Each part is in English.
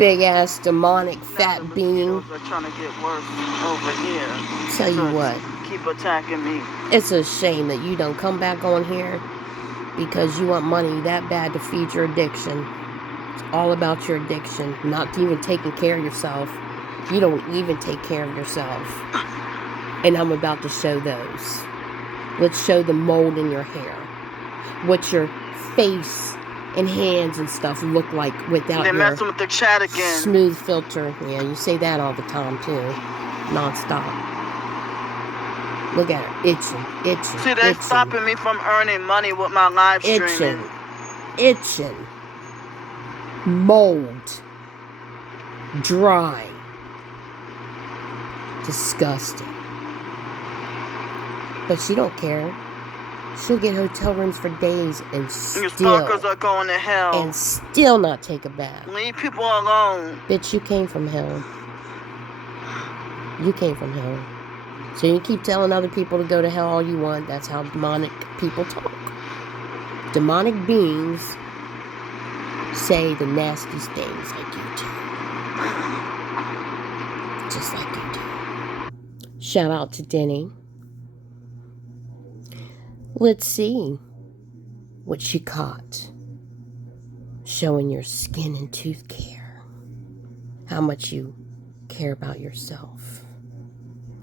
big ass demonic fat the being. mosquitoes are trying to get worse over here. Tell you what. Keep attacking me. It's a shame that you don't come back on here because you want money that bad to feed your addiction. It's all about your addiction, not even taking care of yourself. You don't even take care of yourself. And I'm about to show those. Let's show the mold in your hair. What your face and hands and stuff look like without They're your messing with the chat again. smooth filter. Yeah, you say that all the time too. Non-stop. Look at her. Itching. See, they're stopping me from earning money with my live streaming. Itching. Mold. Dry. Disgusting. But she don't care. She'll get hotel rooms for days and still... Your stalkers are going to hell. And still not take a bath. Leave people alone. Bitch, you came from hell. You came from hell. So you keep telling other people to go to hell all you want. That's how demonic people talk. Demonic beings say the nastiest things like you do. Just like you do. Shout out to Denny. Let's see what she caught. Showing your skin and tooth care. How much you care about yourself.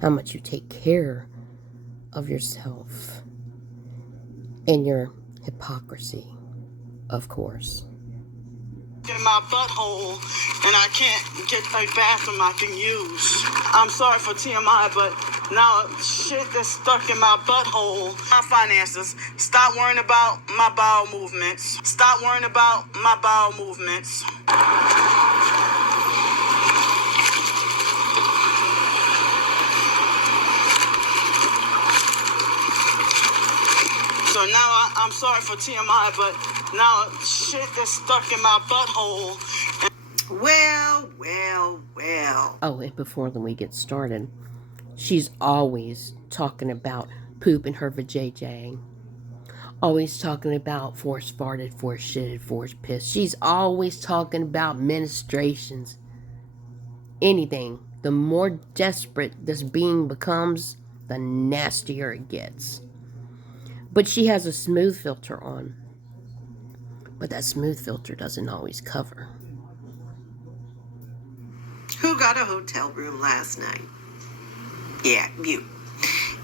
How much you take care of yourself. And your hypocrisy, of course. In my butthole, and I can't get a bathroom I can use. I'm sorry for TMI, but now shit that's stuck in my butthole. My finances. Stop worrying about my bowel movements. Stop worrying about my bowel movements. So now I'm sorry for TMI, but now shit that's stuck in my butthole. Well. Oh, and before we get started, she's always talking about poop in her vajayjay. Always talking about force farted, force shitted, force pissed. She's always talking about ministrations. Anything. The more desperate this being becomes, the nastier it gets. But she has a smooth filter on. But that smooth filter doesn't always cover. Who got a hotel room last night? Yeah, you.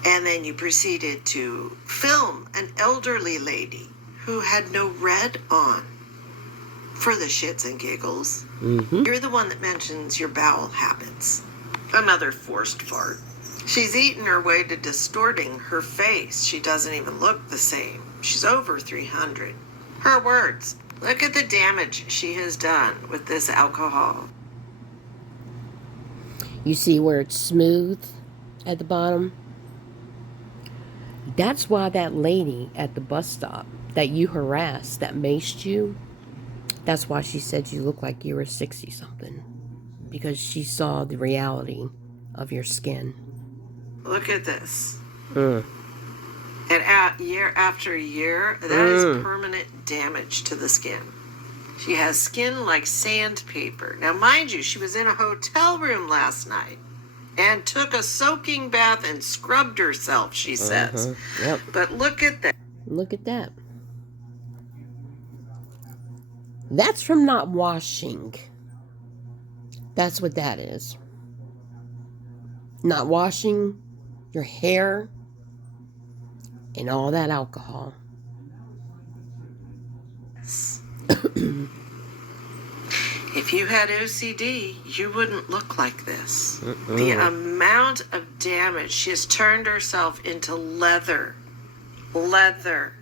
And then you proceeded to film an elderly lady who had no red on for the shits and giggles. Mm-hmm. You're the one that mentions your bowel habits. Another forced fart. She's eaten her way to distorting her face. She doesn't even look the same. She's over 300. Her words. Look at the damage she has done with this alcohol. You see where it's smooth at the bottom? That's why that lady at the bus stop that you harassed, that maced you, that's why she said you look like you were 60-something. Because she saw the reality of your skin. Look at this. And year after year, that is permanent damage to the skin. She has skin like sandpaper. Now, mind you, she was in a hotel room last night and took a soaking bath and scrubbed herself, she says. Yep. But look at that. Look at that. That's from not washing. That's what that is. Not washing your hair and all that alcohol. If you had OCD, you wouldn't look like this. The amount of damage. She has turned herself into leather. Leather.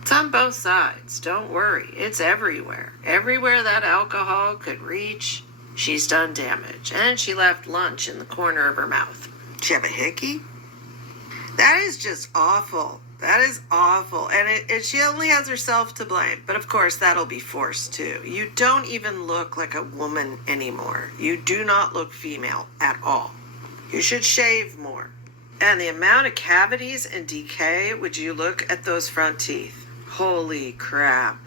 It's on both sides. Don't worry. It's everywhere. Everywhere that alcohol could reach, she's done damage. And she left lunch in the corner of her mouth. She have a hickey? That is just awful. That is awful. And she only has herself to blame. But of course, that'll be forced too. You don't even look like a woman anymore. You do not look female at all. You should shave more. And the amount of cavities and decay, would you look at those front teeth? Holy crap.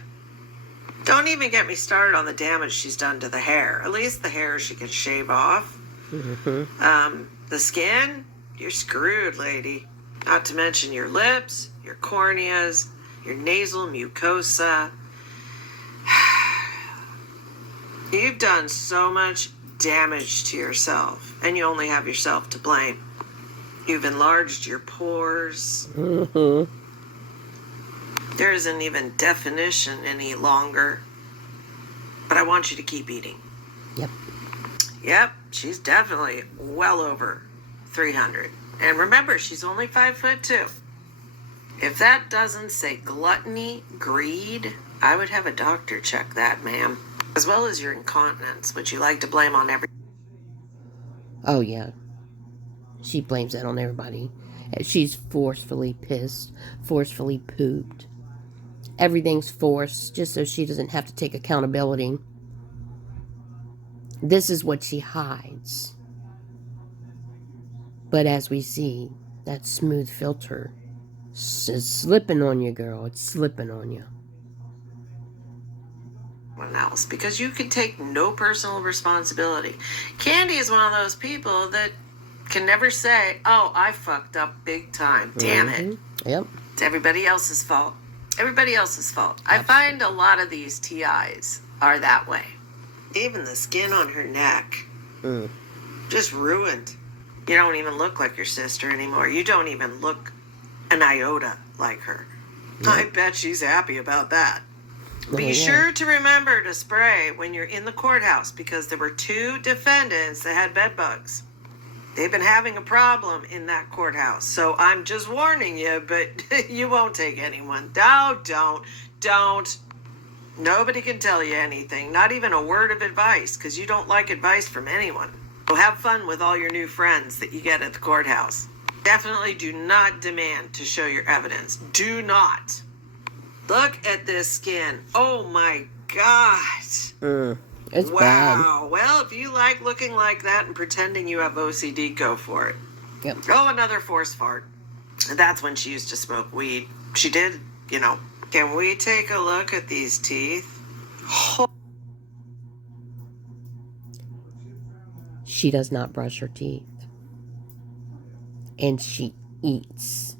Don't even get me started on the damage she's done to the hair. At least the hair she can shave off. The skin, you're screwed, lady. Not to mention your lips, your corneas, your nasal mucosa. You've done so much damage to yourself, and you only have yourself to blame. You've enlarged your pores. There isn't even definition any longer. But I want you to keep eating. Yep, she's definitely well over 300. And remember, she's only 5'2". If that doesn't say gluttony, greed, I would have a doctor check that, ma'am. As well as your incontinence, which you like to blame on every... Oh, yeah. She blames that on everybody. She's forcefully pissed, forcefully pooped. Everything's forced just so she doesn't have to take accountability. This is what she hides. But as we see, that smooth filter is slipping on you, girl. It's slipping on you. Else, because you can take no personal responsibility. Candy is one of those people that can never say, oh, I fucked up big time. Damn it. Yep. It's everybody else's fault. Everybody else's fault. I find a lot of these TIs are that way. Even the skin on her neck. Just ruined. You don't even look like your sister anymore. You don't even look an iota like her. I bet she's happy about that. Be sure to remember to spray when you're in the courthouse, because there were 2 defendants that had bed bugs. They've been having a problem in that courthouse. So I'm just warning you, but you won't take anyone. No, don't. Nobody can tell you anything, not even a word of advice, because you don't like advice from anyone. So have fun with all your new friends that you get at the courthouse. Definitely do not demand to show your evidence. Do not. Look at this skin. Oh my God. It's wow. Bad. Well, if you like looking like that and pretending you have OCD, go for it. Yep. Oh, another force fart. That's when she used to smoke weed. She did, you know. Can we take a look at these teeth? She does not brush her teeth. And she eats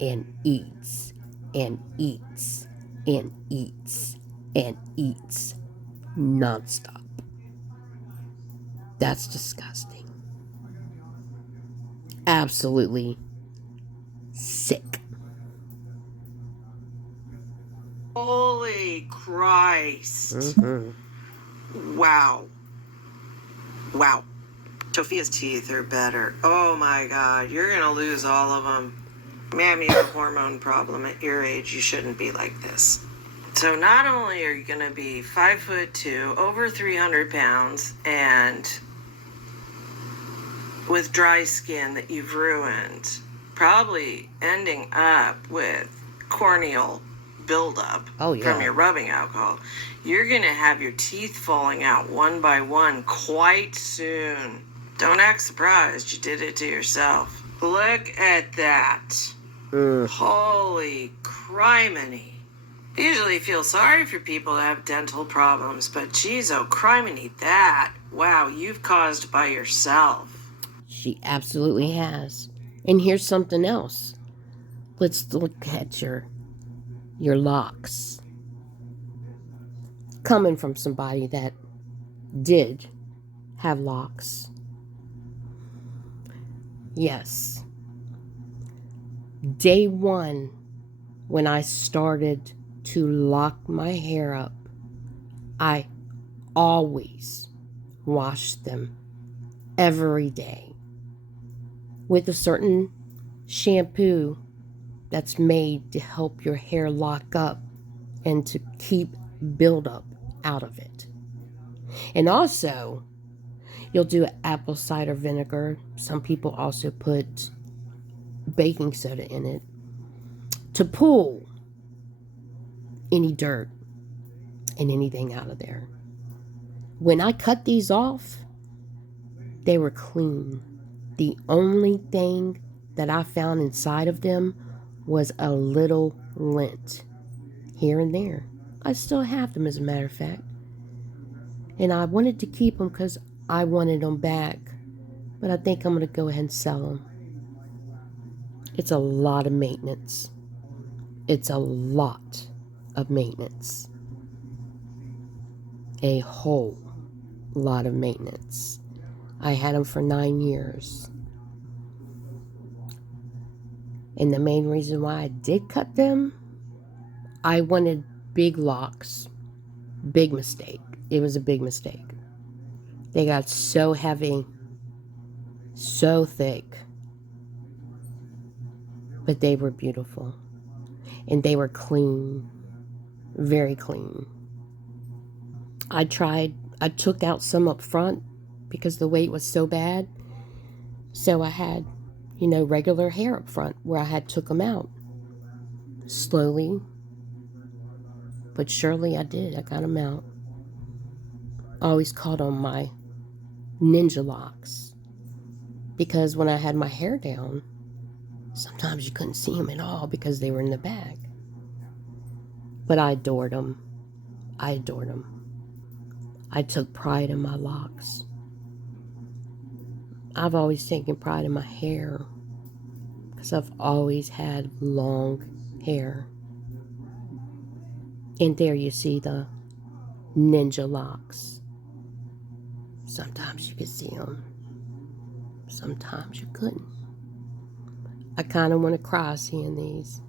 and eats and eats and eats and eats nonstop. That's disgusting. Absolutely sick. Holy Christ. Wow. Sophia's teeth are better. Oh my God, you're gonna lose all of them. Ma'am, you have a hormone problem at your age. You shouldn't be like this. So not only are you gonna be 5'2", over 300 pounds, and with dry skin that you've ruined, probably ending up with corneal buildup from your rubbing alcohol, you're gonna have your teeth falling out one by one quite soon. Don't act surprised you did it to yourself. Look at that. Holy criminy. I usually feel sorry for people that have dental problems, but geez, oh criminy, that. Wow, you've caused by yourself. She absolutely has. And here's something else. Let's look at your locks. Coming from somebody that did have locks. Yes. Day one, when I started to lock my hair up, I always washed them every day with a certain shampoo that's made to help your hair lock up and to keep buildup out of it. And also, you'll do apple cider vinegar. Some people also put baking soda in it to pull any dirt and anything out of there. When I cut these off, they were clean. The only thing that I found inside of them was a little lint here and there. I still have them, as a matter of fact. And I wanted to keep them because I wanted them back. But I think I'm going to go ahead and sell them. It's a lot of maintenance. It's a lot of maintenance. A whole lot of maintenance. I had them for 9 years. And the main reason why I did cut them, I wanted big locks. Big mistake. It was a big mistake. They got so heavy, so thick, but they were beautiful. And they were clean, very clean. I took out some up front because the weight was so bad. So I had, regular hair up front where I had took them out. Slowly, but surely I did. I got them out. I always called them my ninja locks because when I had my hair down, sometimes you couldn't see them at all because they were in the bag. But I adored them. I adored them. I took pride in my locks. I've always taken pride in my hair because I've always had long hair. And there you see the ninja locks. Sometimes you could see them. Sometimes you couldn't. I kind of want to cry seeing these.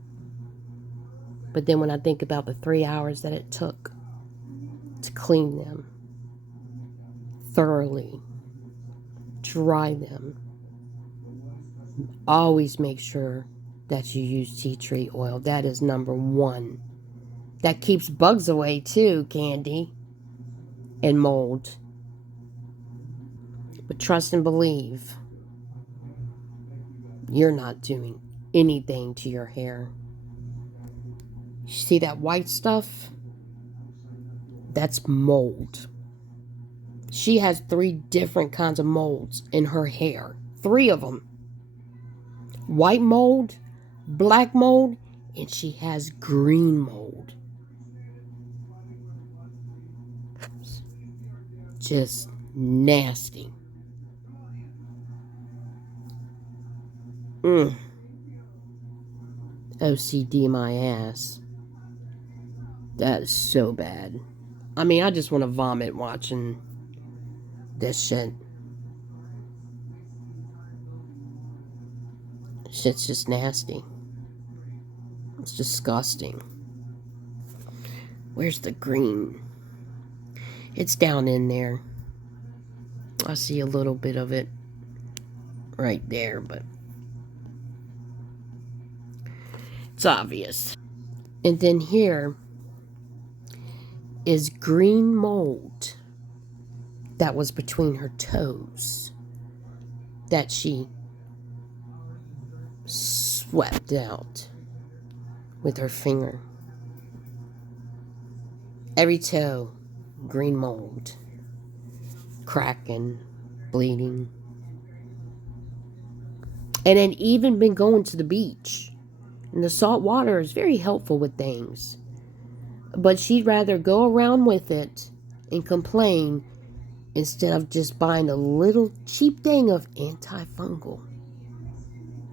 But then when I think about the 3 hours that it took to clean them thoroughly, dry them, always make sure that you use tea tree oil. That is number one. That keeps bugs away too, Candy, and mold. But trust and believe, you're not doing anything to your hair. You see that white stuff? That's mold. She has 3 different kinds of molds in her hair. 3 of them. White mold, black mold, and she has green mold. Just nasty. OCD my ass. That is so bad. I mean, I just want to vomit watching this shit. Shit's just nasty. It's disgusting. Where's the green? It's down in there. I see a little bit of it right there, but it's obvious. And then here is green mold that was between her toes that she swept out with her finger. Every toe, green mold, cracking, bleeding. And had even been going to the beach. And the salt water is very helpful with things. But she'd rather go around with it and complain instead of just buying a little cheap thing of antifungal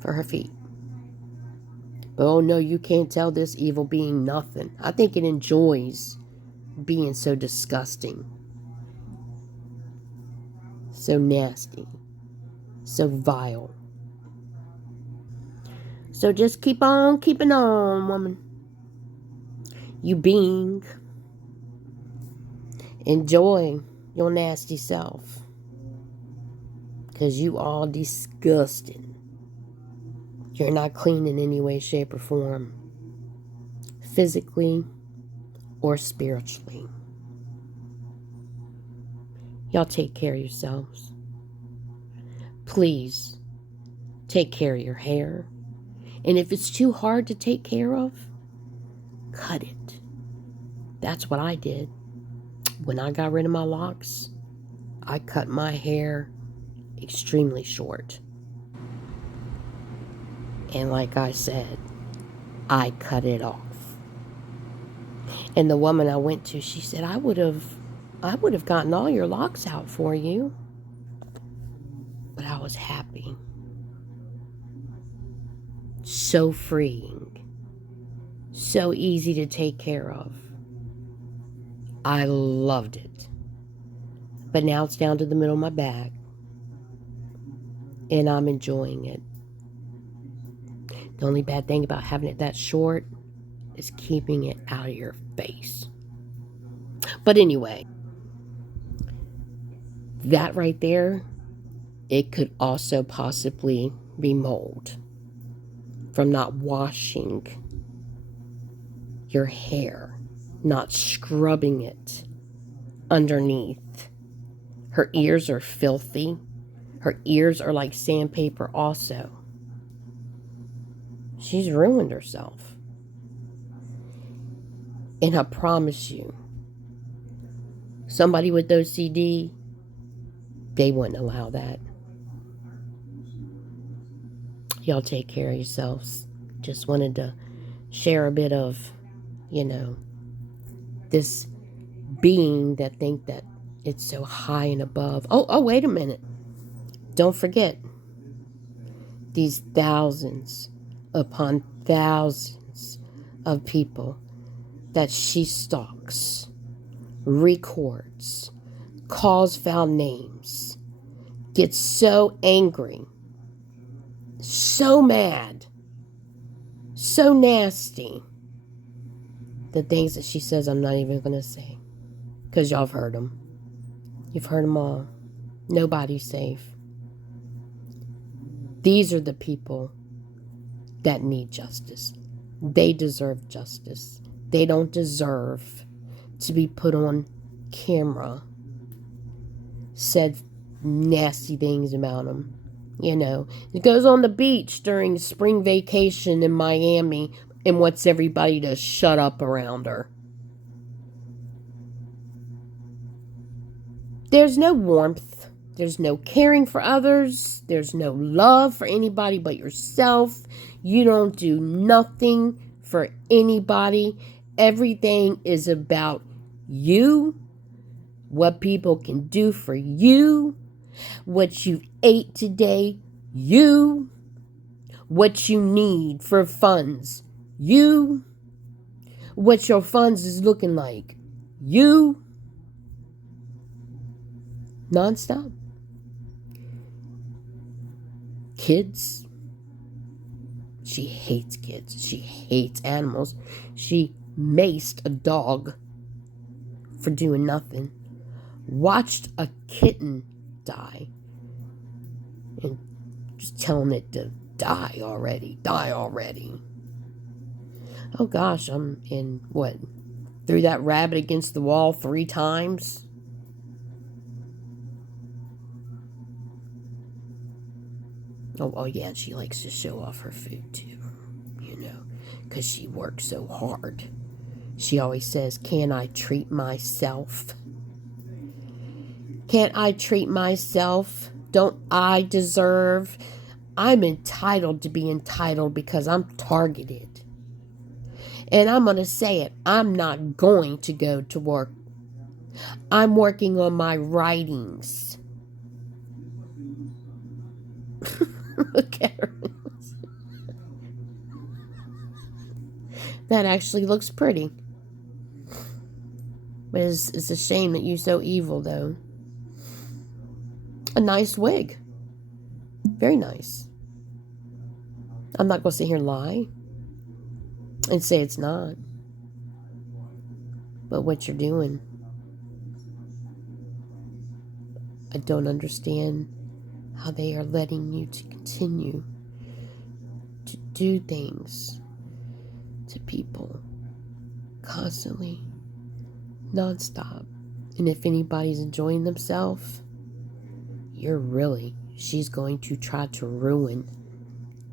for her feet. But oh no, you can't tell this evil being nothing. I think it enjoys being so disgusting, so nasty, so vile. So just keep on keeping on, woman. You being. Enjoy your nasty self. Because you are disgusting. You're not clean in any way, shape, or form. Physically or spiritually. Y'all take care of yourselves. Please take care of your hair. And if it's too hard to take care of, cut it. That's what I did. When I got rid of my locks, I cut my hair extremely short. And like I said, I cut it off. And the woman I went to, she said, I would have gotten all your locks out for you. But I was happy. So freeing. So easy to take care of. I loved it. But now it's down to the middle of my back. And I'm enjoying it. The only bad thing about having it that short is keeping it out of your face. But anyway, that right there, it could also possibly be mold from not washing your hair, not scrubbing it underneath. Her ears are filthy. Her ears are like sandpaper also. She's ruined herself. And I promise you, somebody with OCD, they wouldn't allow that. Y'all take care of yourselves. Just wanted to share a bit of, this being that think that it's so high and above. Oh, wait a minute. Don't forget, these thousands upon thousands of people that she stalks, records, calls foul names, gets so angry, so mad, so nasty. The things that she says, I'm not even going to say. Because y'all have heard them. You've heard them all. Nobody's safe. These are the people that need justice. They deserve justice. They don't deserve to be put on camera, said nasty things about them. It goes on the beach during spring vacation in Miami and wants everybody to shut up around her. There's no warmth. There's no caring for others. There's no love for anybody but yourself. You don't do nothing for anybody. Everything is about you, what people can do for you, what you ate today, you, what you need for funds, you, what your funds is looking like, you, nonstop. Kids, she hates kids, she hates animals, she maced a dog for doing nothing, watched a kitten die, and just telling it to die already. Oh gosh, I'm in, threw that rabbit against the wall 3 times? Oh yeah, she likes to show off her food too, because she works so hard. She always says, "Can I treat myself? Can't I treat myself? Don't I deserve? I'm entitled to be entitled because I'm targeted. And I'm going to say it. I'm not going to go to work. I'm working on my writings." Look at her. That actually looks pretty. But it's a shame that you're so evil, though. A nice wig. Very nice. I'm not going to sit here and lie and say it's not. But what you're doing, I don't understand how they are letting you to continue to do things to people constantly, nonstop. And if anybody's enjoying themselves, she's going to try to ruin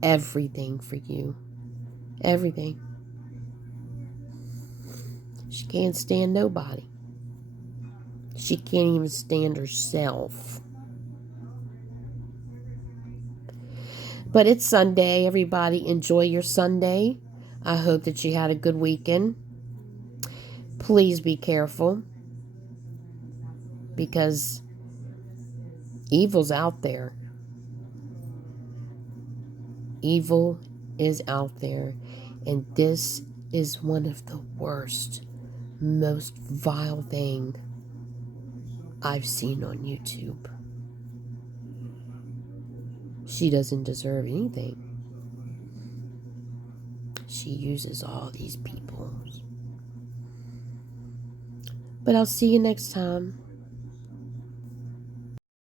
everything for you. Everything. She can't stand nobody. She can't even stand herself. But it's Sunday, everybody. Enjoy your Sunday. I hope that you had a good weekend. Please be careful, because evil's out there. Evil is out there, and this is one of the worst, most vile thing I've seen on YouTube. She doesn't deserve anything. She uses all these people. But I'll see you next time.